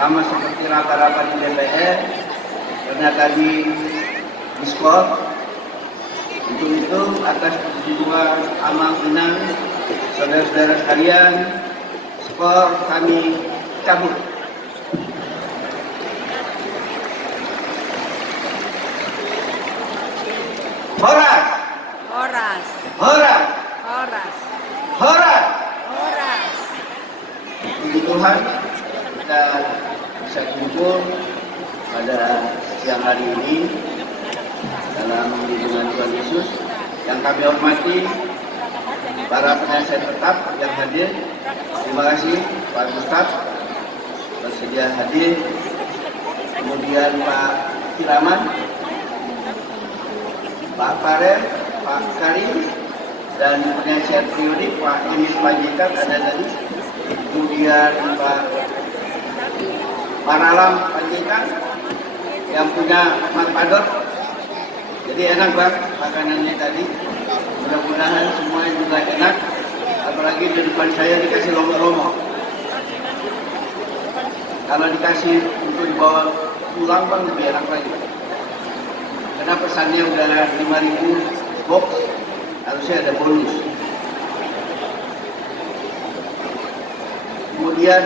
sama seperti rata-rata di DPR, karena tadi diskor. Untuk itu atas persetujuan amal tenang saudara-saudara sekalian, skor kami cabut. Horas. Horas. Horas. Horas. Horas. Horas. Puji Tuhan, kita bisa kumpul pada siang hari ini dalam lindungan Tuhan Yesus. Yang kami hormati para penasihat tetap yang hadir. Terima kasih Pak Ustaz bersedia hadir. Kemudian Pak Kiraman, Pak Farel, Pak Karim, dan penasihat periodik Pak Emil Panjaitan ada tadi. Kemudian Pak Paralam Panjaitan yang punya martabak. Jadi enak Bang makanannya tadi. Mudah-mudahan semua juga enak. Apalagi di depan saya dikasih lomo-lomo. Kalau dikasih untuk dibawa pulang Bang lebih enak lagi. Karena pesannya udah 5.000 box, harusnya ada bonus. Kemudian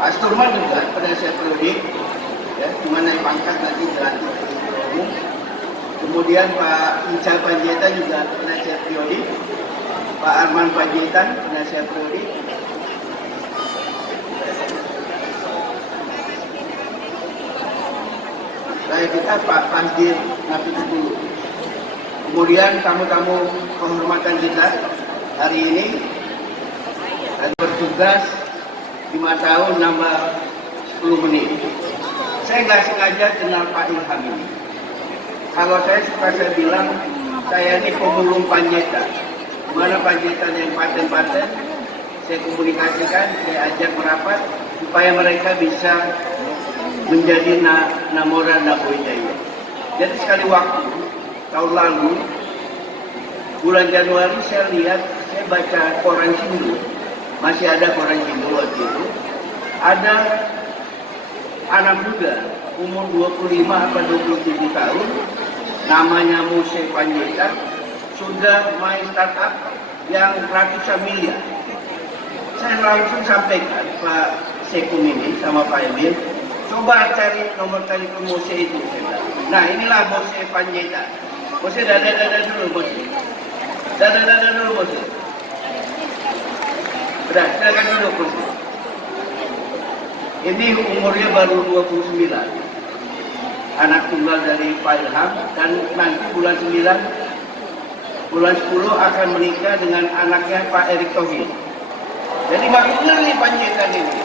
Pak Sturman juga penasihat periodik, ya, cuma naik pangkat nanti dilantik. Kemudian Pak Inca Panjaitan juga penasihat periodik, Pak Arman Panjaitan penasihat periodik. Saya kita Pak Fazdir Nafiqullah. Kemudian tamu-tamu kehormatan kita hari ini bertugas 5 tahun nambah 10 menit. Saya nggak sengaja kenal Pak Ilham ini. Kalau saya bilang, saya ini pemulung Panjaitan. Mana Panjaitan yang paten-paten, saya komunikasikan, saya ajak merapat, supaya mereka bisa menjadi Namora Nabowijaya. Jadi sekali waktu, tahun lalu, bulan Januari saya lihat, saya baca koran Sindu, masih ada koran Sindu waktu itu, ada anak muda, umur 25 atau 27 tahun, namanya Muse Panjaitan, sudah main startup yang ratusan miliar. Saya langsung sampaikan Pak Sekum ini sama Pak Emil, coba cari nomor telepon Mose itu. Nah inilah Mose Panjaitan. Mose dada dulu Mose. Dada dulu Mose. Udah, silakan duduk Mose. Ini umurnya baru 29. Anak tunggal dari Pak Ilham, dan nanti bulan 9, bulan 10 akan menikah dengan anaknya Pak Erick Thohir. Jadi makin ngeri Panjaitan ini.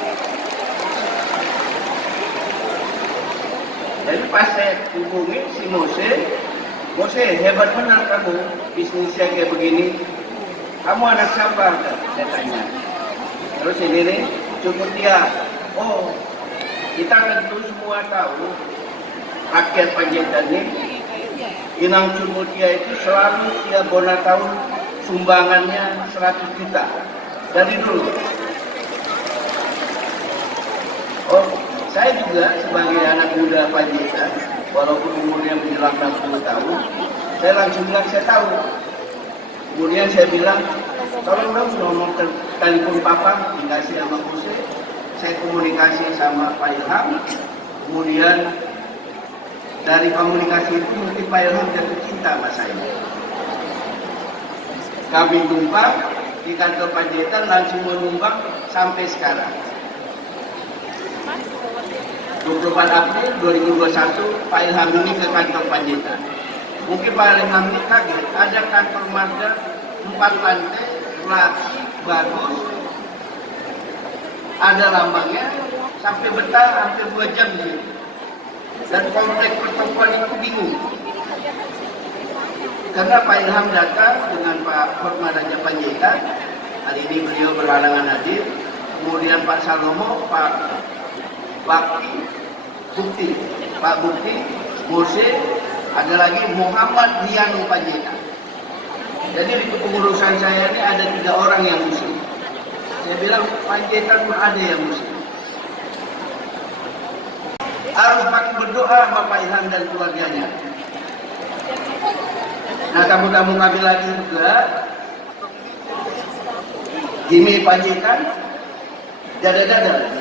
Jadi pas saya hubungi si Mose hebat benar kamu, bisnisnya kayak begini. Kamu anak siapa? Saya tanya. Terus ini nih, cukup dia. Oh, kita tentu semua tahu rakyat Panjaitan ini, Inang Cumutia itu selalu tiap bona tahun sumbangannya 100 juta. Dari dulu. Oh, saya juga sebagai anak muda Panjaitan, walaupun umurnya menjelang 60 tahun, saya langsung bilang saya tahu. Kemudian saya bilang, tolong dong nomor telepon papa dikasih sama Mose. Saya komunikasi sama Pak Ilham. Kemudian dari komunikasi itu mungkin Pak Ilham jatuh cinta sama saya. Kami numpang di kantor Panjaitan, langsung menumpang sampai sekarang. 24 April 2021 Pak Ilham ini ke kantor Panjaitan. Mungkin Pak Ilham ini kaget, ada kantor marga 4 lantai, laki, bagus, ada lambangnya, sampai betah hampir 2 jam di sini. Dan komplek pertokohan itu bingung. Karena Pak Ilham datang dengan Pak Hotmaraja Panjaitan, hari ini beliau berhalangan hadir. Kemudian Pak Salomo, Pak Bukti, Pak Bukti, Mose, ada lagi Muhammad Dianu Panjaitan. Jadi di kepengurusan saya ini ada 3 orang yang muslim. Saya bilang Panjaitan pun ada yang muslim. Harus makin berdoa sama Pak Ilham dan keluarganya. Nah, tamu-tamu kami lagi juga Jimmy Panjaitan, dada-dada.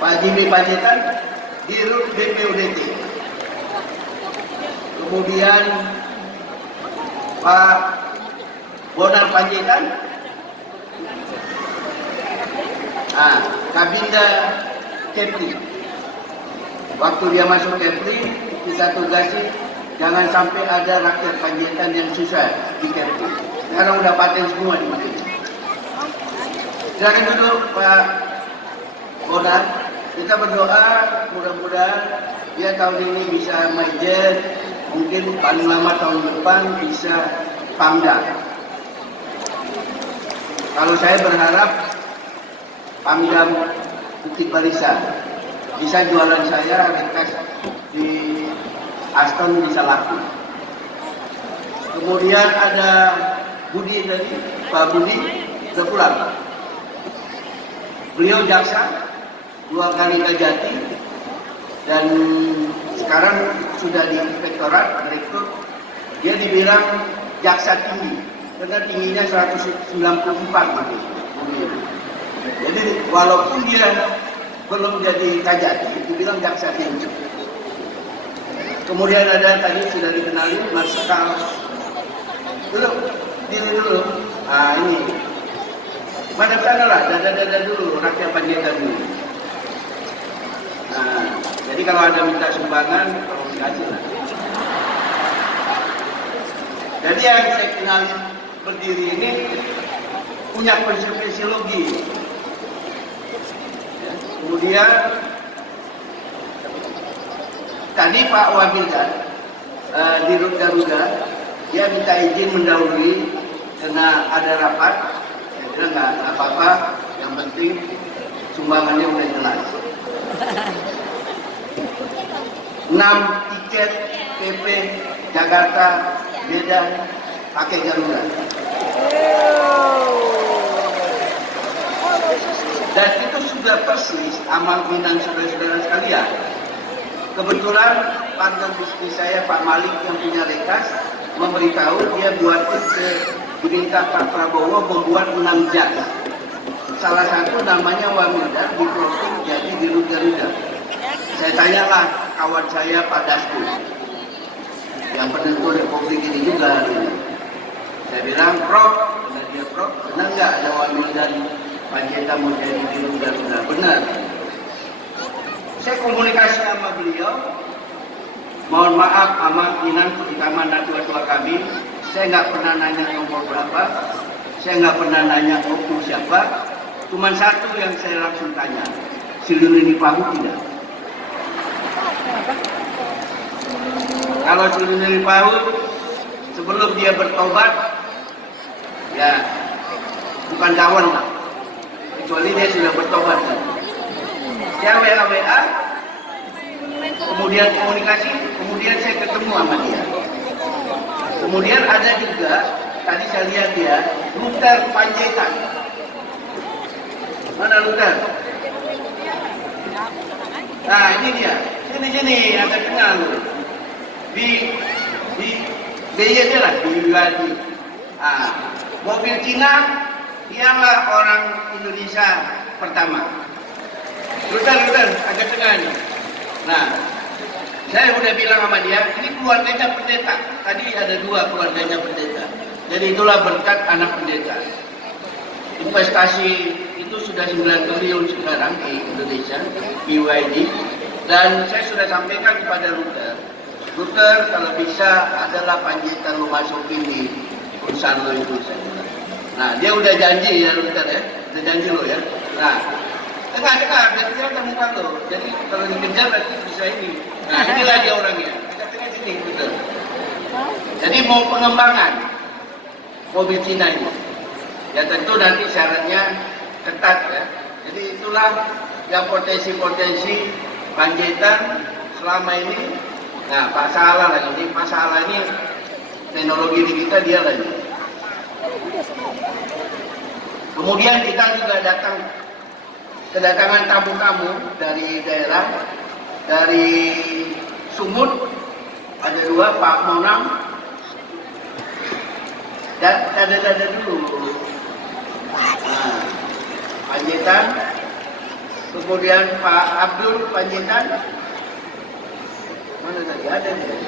Pak Jimmy Panjaitan, Dirut BPUDT. Kemudian Pak Bonar Panjaitan, Kabinda Kepri. Waktu dia masuk Kepri, kita tugasi jangan sampai ada rakyat Panjaitan yang susah di Kepri. Sekarang udah paten semua di Kepri. Silakan dulu Pak Bonar. Kita berdoa mudah-mudahan dia tahun ini bisa major, mungkin paling lama tahun depan bisa Pamda. Kalau saya berharap Pamda Bukit Barisan bisa jualan saya request di Aston bisa laku. Kemudian ada Budi tadi, Pak Budi sudah pulang. Beliau jaksa 2 kali ke Jati dan sekarang sudah di inspektorat direktur. Dia dibilang jaksa tinggi karena tingginya 194 gitu. Jadi walaupun dia belum jadi Kajati, dibilang jaksa tinggi. Kemudian ada tadi sudah dikenali Marsikal. Dulu, diri dulu. Ini. Mana sana lah, dada dulu, rakyat Panjaitan dulu. Jadi kalau ada minta sumbangan, tolong dikasih lah. Jadi yang saya kenali berdiri ini punya konsekuensi logis. Ya, kemudian tadi Pak Wabida di Rut Garuda, dia minta izin mendahului karena ada rapat. Saya bilang nggak apa-apa, yang penting sumbangannya udah jelas. 6 tiket PP Jakarta Medan pakai Garuda. Dan itu sudah persis amal minang saudara-saudara sekalian. Kebetulan partner bisnis saya Pak Malik yang punya Rekas memberitahu dia buatin diminta Pak Prabowo membuat 6 jas. Salah satu namanya Wamilda diprofil jadi Dirut Garuda. Saya tanyalah kawan saya Pak Dasko yang penentu Republik ini juga hari ini. Saya bilang, Prof, benar dia Prof, benar nggak ada Wamilda Panjaitan mau jadi Dirut Garuda? Benar. Saya komunikasi sama beliau, mohon maaf sama Inan, terutama anak tua-tua kami, saya nggak pernah nanya nomor berapa, saya nggak pernah nanya oknum siapa, cuma satu yang saya langsung tanya, Silunini Pahu tidak? Kalau Silunini Pahu sebelum dia bertobat, ya bukan kawan lah, kecuali dia sudah bertobat. Saya WA, kemudian komunikasi, kemudian saya ketemu sama dia. Kemudian ada juga, tadi saya lihat dia, Luther Panjaitan. Mana Luther? Nah ini dia, sini, ada kenal. Di BYD lah, di UAD. Mobil Cina, dialah orang Indonesia pertama. Luther, agak tengah nih. Nah, saya udah bilang sama dia, ini keluarganya pendeta. Tadi ada 2 keluarganya pendeta. Jadi itulah berkat anak pendeta. Investasi itu sudah 9 triliun sekarang di Indonesia, BYD. Dan saya sudah sampaikan kepada Luther, kalau bisa adalah Panjaitan lo masukin di perusahaan lo itu. Nah, dia udah janji ya Luther ya, udah janji lo ya. Nah, tengah-tengah, biar kelihatan muka lo. Jadi kalau dikejar berarti bisa ini. Nah, inilah dia orangnya. Tengah-tengah sini, betul. Jadi mau pengembangan mobil Cina ini. Ya tentu nanti syaratnya ketat ya. Jadi itulah yang potensi-potensi Panjaitan selama ini. Nah, Pak Salah lagi ini. Pak Salah ini teknologi di kita dia lagi. Kemudian kita juga kedatangan tamu-tamu dari daerah, dari Sumut ada 2, Pak Monam dan dada dulu. Nah, Panjaitan, kemudian Pak Abdul Panjaitan, mana tadi ada nih?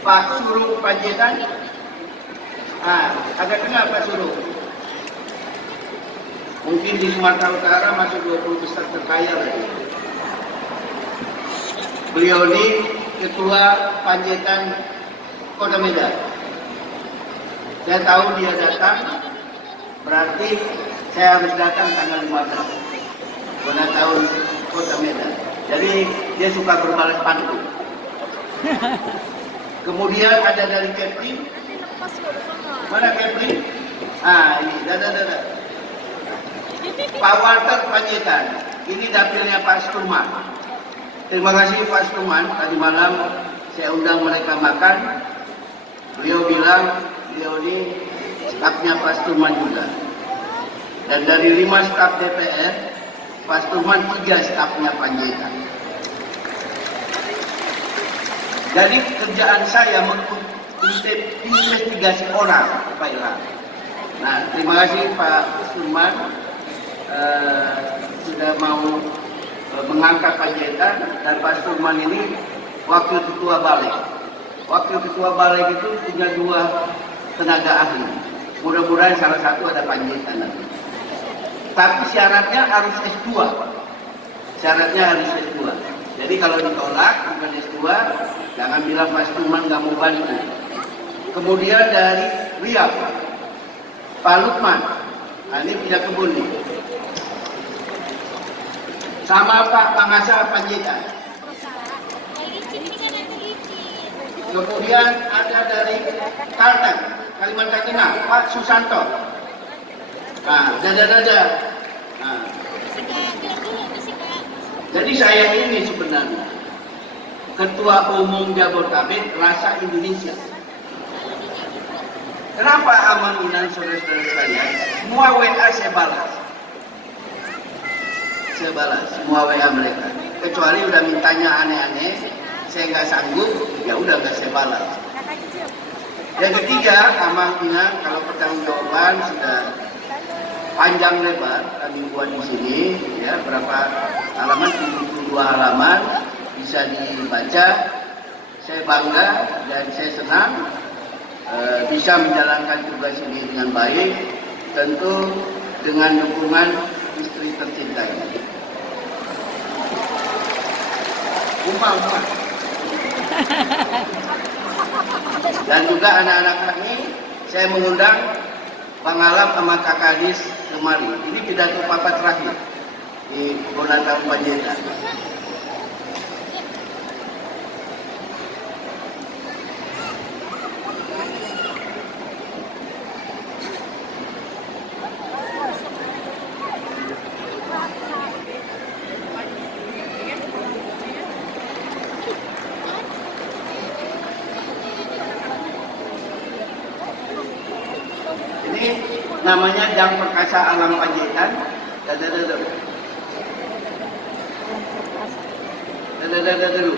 Pak Suruh Panjaitan, agak tengah Pak Suruh. Mungkin di Sumatera Utara masuk 20 besar terkaya lagi. Beliau ini Ketua Panjaitan Kota Medan. Saya tahu dia datang, berarti saya harus datang tanggal 15. Ulang tahun Kota Medan. Jadi dia suka berbalas pantun. Kemudian ada dari Kepri. Mana Kepri? Ini, dada. Pak Walter Panjaitan. Ini dapilnya Pak Sturman. Terima kasih Pak Sturman. Tadi malam saya undang mereka makan. Beliau bilang beliau ini stafnya Pak Sturman juga. Dan dari 5 staf DPR, Pak Sturman 3 stafnya Panjaitan. Jadi kerjaan saya menginvestigasi orang, Pak Ilham. Nah, terima kasih Pak Sturman sudah mau mengangkat Panjaitan, dan Pak Sturman ini wakil ketua balik. Wakil ketua balik itu punya 2 tenaga ahli. Mudah-mudahan salah satu ada Panjaitan nanti. Tapi syaratnya harus S2. Syaratnya harus S2. Jadi kalau ditolak bukan S2, jangan bilang Pak Sturman nggak mau bantu. Kemudian dari Riau, Pak Lukman. Nah, ini punya kebun nih. Sama Pak Pangasa Panjaitan. Kemudian ada dari Kalteng, Kalimantan Tengah, Pak Susanto. Nah, dada. Nah. Jadi saya ini sebenarnya Ketua Umum Jabodetabek Rasa Indonesia. Kenapa Amang Inan saudara-saudara sekalian? Semua WA saya balas. Saya balas semua WA mereka. Kecuali udah mintanya aneh-aneh, saya nggak sanggup, ya udah nggak saya balas. Yang ketiga, Amang Inan kalau pertanggungjawaban sudah panjang lebar kami buat di sini, ya berapa halaman, 72 halaman bisa dibaca. Saya bangga dan saya senang bisa menjalankan tugas ini dengan baik, tentu dengan dukungan istri tercinta ini. Umpah. Dan juga anak-anak kami, saya mengundang Bang Alam sama Kak Kadis kemari. Ini pidato papa terakhir di ulang tahun Panjaitan. Ini namanya Jam Perkasa Alam Panjaitan.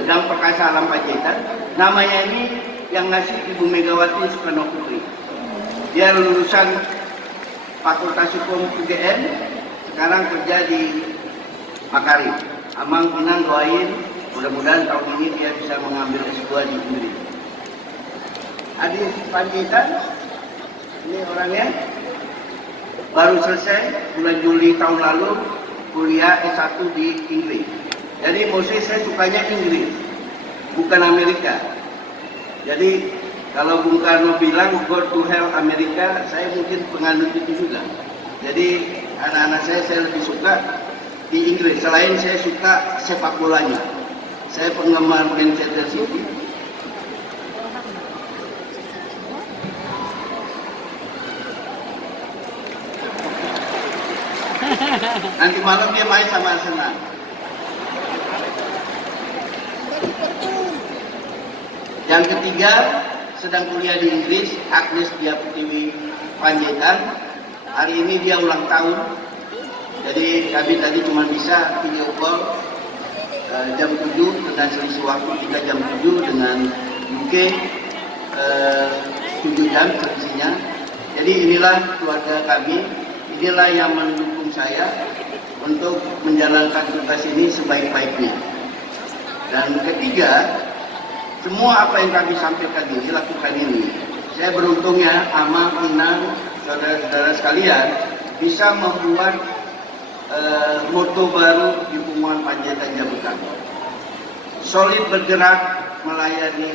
Jam Perkasa Alam Panjaitan. Namanya ini yang ngasih Ibu Megawati Soekarno Putri. Dia lulusan Fakultas Hukum UGM, sekarang kerja di Makarim. Amang Inan doain, mudah-mudahan tahun ini dia bisa mengambil S2 di Inggris. Adik Panjaitan, ini orangnya baru selesai bulan Juli tahun lalu kuliah S1 di Inggris. Jadi mostly saya sukanya Inggris, bukan Amerika. Jadi kalau Bung Karno bilang go to hell Amerika, saya mungkin penganut itu juga. Jadi anak-anak saya lebih suka di Inggris. Selain saya suka sepak bolanya, saya penggemar Manchester City. Nanti malam dia main sama Arsenal. Yang ketiga, sedang kuliah di Inggris, Agnes Dia Pertiwi Panjaitan. Hari ini dia ulang tahun. Jadi kami tadi cuma bisa video call jam 7 dengan selisih waktu kita jam 7 dengan UK 7 jam selisihnya. Jadi inilah keluarga kami, inilah yang mendukung saya untuk menjalankan tugas ini sebaik-baiknya. Dan ketiga, semua apa yang kami sampaikan ini, lakukan ini. Saya beruntungnya Ama, Inang, saudara-saudara sekalian bisa membuat moto baru di Pemuan Panjaitan Jambukan. Solid bergerak melayani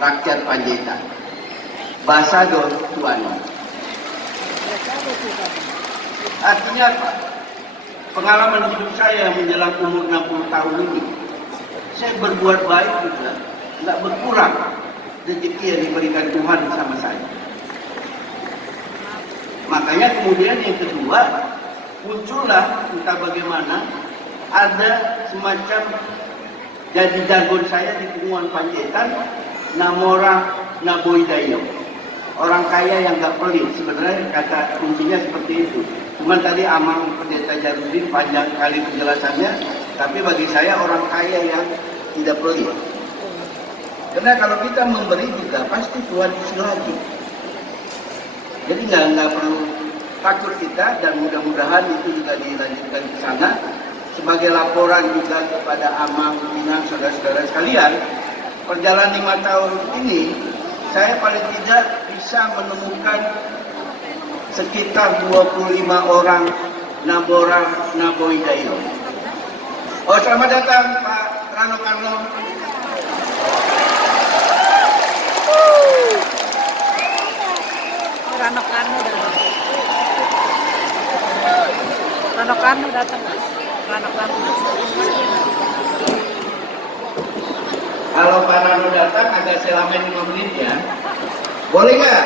rakyat Panjaitan. Bahasa Tuan. Artinya apa? Pengalaman hidup saya menjelang umur 60 tahun ini, saya berbuat baik juga, nggak berkurang rezeki yang diberikan Tuhan sama saya. Makanya kemudian yang kedua, muncullah entah bagaimana ada semacam jadi jargon saya di Pemuan Panjaitan, Namora Naboidayo. Orang kaya yang nggak pelit, sebenarnya kata kuncinya seperti itu. Cuman tadi Amang Pendeta Jarudin panjang kali penjelasannya, tapi bagi saya orang kaya yang tidak pelit. Karena kalau kita memberi juga pasti Tuhan isi lagi. Jadi nggak perlu takut kita, dan mudah-mudahan itu juga dilanjutkan ke sana. Sebagai laporan juga kepada Amang, Minang, saudara-saudara sekalian, perjalanan 5 tahun ini, saya paling tidak bisa menemukan sekitar 25 orang Nabora Naboidayo. Oh, selamat datang Pak Rano Karno. Rano Karno datang. Rano Karno datang. Rano Karno. Kalau Pak Rano datang agak selama 5 menit ya. Boleh nggak?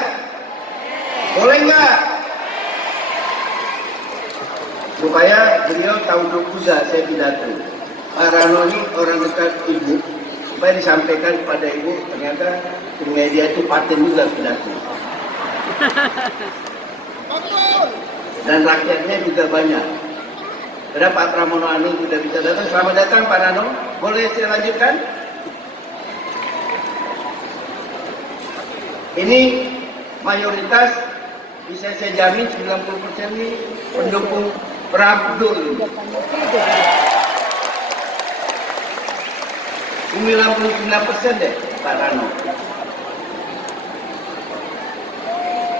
Boleh nggak? Supaya beliau tahu juga saya pidato. Pak Rano ini orang dekat ibu. Supaya disampaikan kepada ibu, ternyata di media itu paten juga pidato. Dan rakyatnya juga banyak. Karena Pak Pramono Anung sudah bisa datang. Selamat datang Pak Rano. Boleh saya lanjutkan? Ini mayoritas bisa saya jamin 90% ini pendukung Prabdul. 99% deh Pak Rano.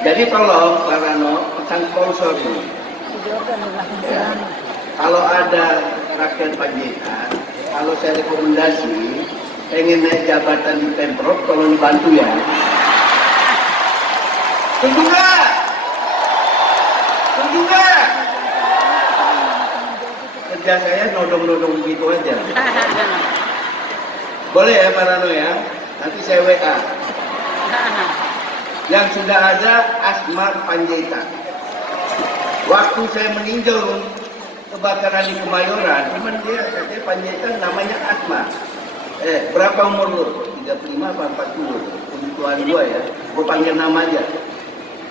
Jadi tolong Pak Rano pesan sponsor ini. Ya, kalau ada rakyat Panjaitan, kalau saya rekomendasi pengen naik jabatan di Pemprov, tolong dibantu ya. Tunggu nggak? Tunggu nggak? Kerja saya nodong-nodong begitu aja. Boleh ya Pak Rano ya? Nanti saya WA. Yang sudah ada Asmar Panjaitan. Waktu saya meninjau kebakaran di Kemayoran, cuman dia katanya Panjaitan namanya Asmar. Berapa umur lu? 35 apa 40? Untuk Tuhan gua ya. Gua panggil nama aja.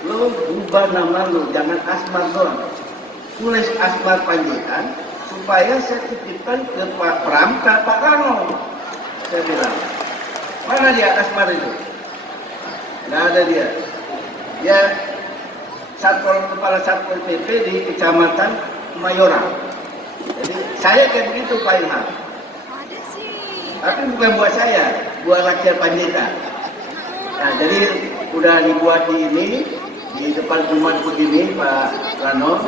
Lo ubah nama lo, jangan Asmar doang. Tulis Asmar Panjaitan supaya saya titipkan ke Pak Pram, ke Pak Rano. Saya bilang, mana dia Asmar itu? Nggak ada dia. Dia kepala Satpol PP di Kecamatan Kemayoran. Jadi saya kayak begitu Pak Ilham. Tapi bukan buat saya, buat rakyat Panjaitan. Nah, jadi udah dibuat di depan rumah begini Pak Rano,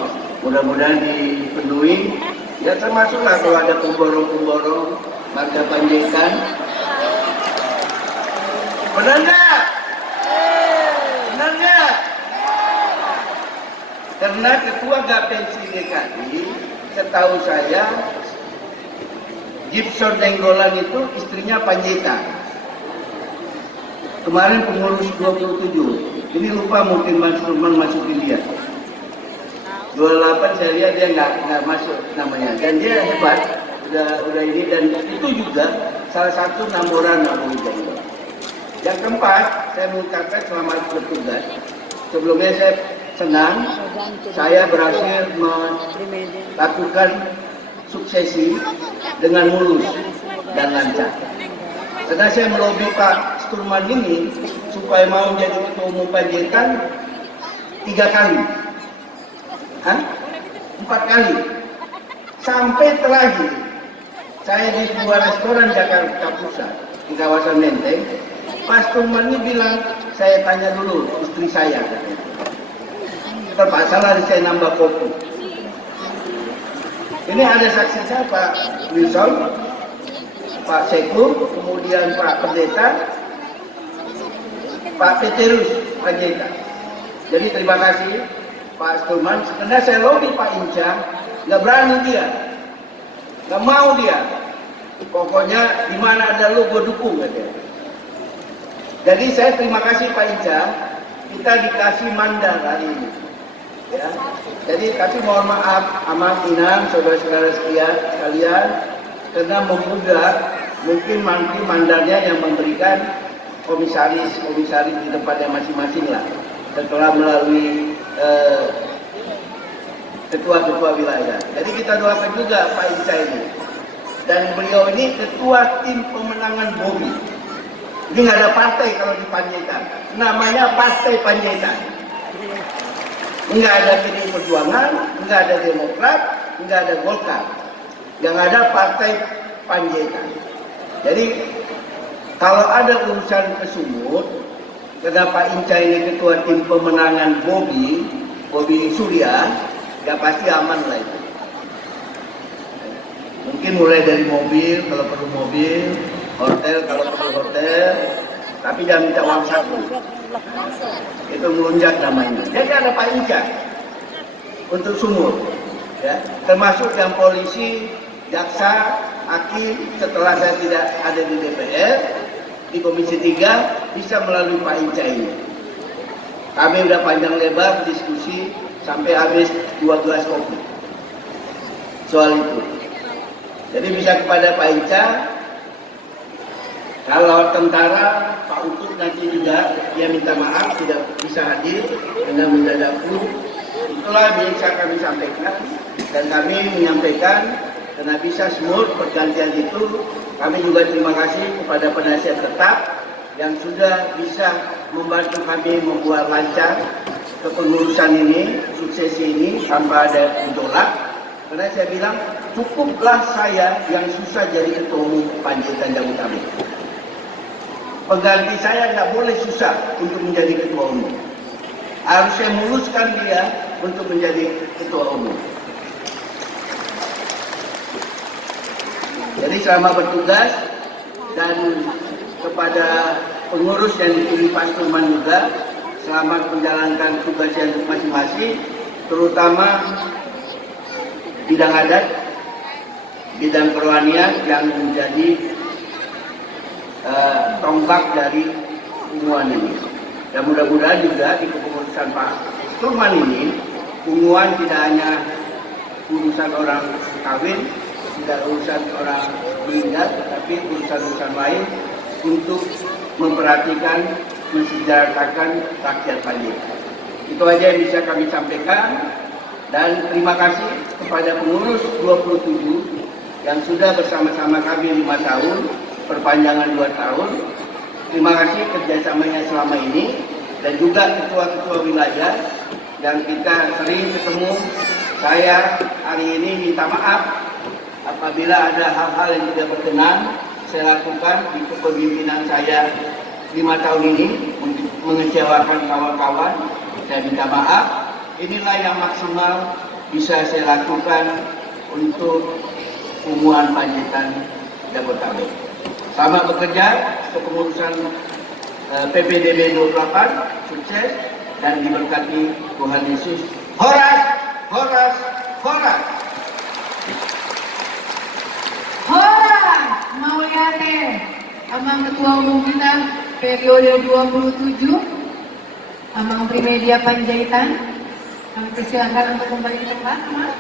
mudah-mudahan dipenuhi. Ya termasuklah kalau ada pemborong-pemborong warga Panjaitan. Benar nggak? Benar nggak? Karena Ketua Gapensi DKI, setahu saya, Gibson Denggolan itu istrinya Panjaitan. Kemarin pengurus 27. Ini lupa mungkin Mas Ruman masukin dia. 28 saya lihat dia nggak masuk namanya. Dan dia hebat, udah ini, dan itu juga salah satu Namora Naboidayo. Yang keempat, saya mengucapkan selamat bertugas. Sebelumnya saya senang saya berhasil melakukan suksesi dengan mulus dan lancar. Karena saya melobi Pak Sturman ini supaya mau jadi ketua umum Panjaitan 3 kali, 4 kali, sampai terakhir saya di sebuah restoran Jakarta Pusat di kawasan Menteng. Pak Sturman ini bilang, saya tanya dulu istri saya, terpaksa lah saya nambah kopi. Ini ada saksi saya Pak Wilson, Pak Sekur, kemudian Pak Pendeta, Pak Peterus Panjaitan. Jadi terima kasih Pak Sturman. Karena saya lobby Pak Inca, nggak berani dia, nggak mau dia. Pokoknya di mana ada lu gue dukung katanya. Jadi saya terima kasih Pak Inca, kita dikasih mandar hari ini. Ya. Jadi kasih mohon maaf amat inang saudara-saudara sekalian karena memudar mungkin nanti mandarnya yang memberikan komisaris di tempatnya masing-masing lah setelah melalui ketua-ketua wilayah. Jadi kita doakan juga Pak Inca ini, dan beliau ini ketua tim pemenangan Bobi. Ini nggak ada partai kalau di Panjaitan, namanya Partai Panjaitan. Nggak ada PDI Perjuangan, nggak ada Demokrat, nggak ada Golkar, yang ada Partai Panjaitan. Jadi kalau ada urusan ke Sumut, karena Pak Inca ini ketua tim pemenangan Bobi Surya, ya pasti aman lah itu. Mungkin mulai dari mobil, kalau perlu mobil, hotel kalau perlu hotel, tapi jangan minta uang saku. Itu melunjak namanya. Jadi ada Pak Inca untuk Sumut, ya, termasuk yang polisi, jaksa, hakim. Setelah saya tidak ada di DPR, di Komisi 3 bisa melalui Pak Inca ini. Kami udah panjang lebar diskusi sampai habis 2 gelas kopi soal itu. Jadi bisa kepada Pak Inca. Kalau tentara, Pak Utut nanti juga dia minta maaf tidak bisa hadir karena mendadak flu. Itulah bisa kami sampaikan, dan kami menyampaikan karena bisa semua pergantian itu. Kami juga terima kasih kepada penasihat tetap yang sudah bisa membantu kami membuat lancar kepengurusan ini, suksesi ini tanpa ada gejolak. Karena saya bilang cukuplah saya yang susah jadi ketua umum Panjaitan Jabodetabek. Pengganti saya nggak boleh susah untuk menjadi ketua umum. Harus saya muluskan dia untuk menjadi ketua umum. Jadi selama bertugas dan kepada pengurus yang dipilih Pak Sturman juga, selamat menjalankan tugas yang masing-masing, terutama bidang adat, bidang perwanian yang menjadi tonggak dari unguan ini. Dan mudah-mudahan juga di kepengurusan Pak Sturman ini, unguan tidak hanya urusan orang kawin, tidak urusan orang meninggal, tetapi urusan-urusan lain untuk memperhatikan, mensejahterakan rakyat Panjaitan. Itu aja yang bisa kami sampaikan, dan terima kasih kepada pengurus 27 yang sudah bersama-sama kami 5 tahun, perpanjangan 2 tahun. Terima kasih kerjasamanya selama ini, dan juga ketua-ketua wilayah yang kita sering ketemu. Saya hari ini minta maaf apabila ada hal-hal yang tidak berkenan saya lakukan di kepemimpinan saya 5 tahun ini untuk mengecewakan kawan-kawan. Saya minta maaf. Inilah yang maksimal bisa saya lakukan untuk unguan Panjaitan Jabodetabek. Selamat bekerja kepengurusan PPDB 28, sukses dan diberkati Tuhan Yesus. Horas, horas, horas. Horas, Mauliate, Amang Ketua Umum kita periode 27, Amang Primedia Panjaitan. Kami persilakan untuk kembali ke tempat, Mas.